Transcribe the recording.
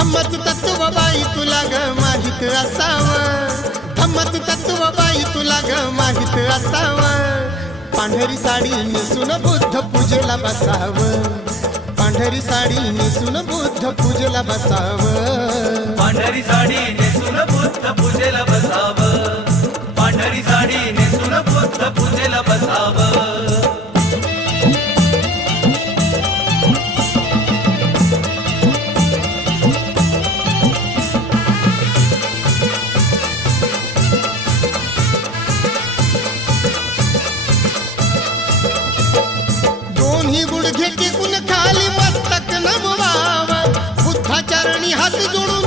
धम्मच तत्व बाई तुला ग माहित असावं, धम्मच तत्व बाई तुला ग माहित असावं. पांढरी साडी नेसून बुद्ध पूजेला बसावं, पांढरी साडी नेसून बुद्ध पूजेला बसावं. पांढरी साडी नेसून बुद्ध पूजेला बसावं, पांढरी साडी नेसून बुद्ध पूजेला बसावं. दोन्ही गुडघे टेकून खाली मस्तक नमवावं, बुद्धाचरणी हात जोडून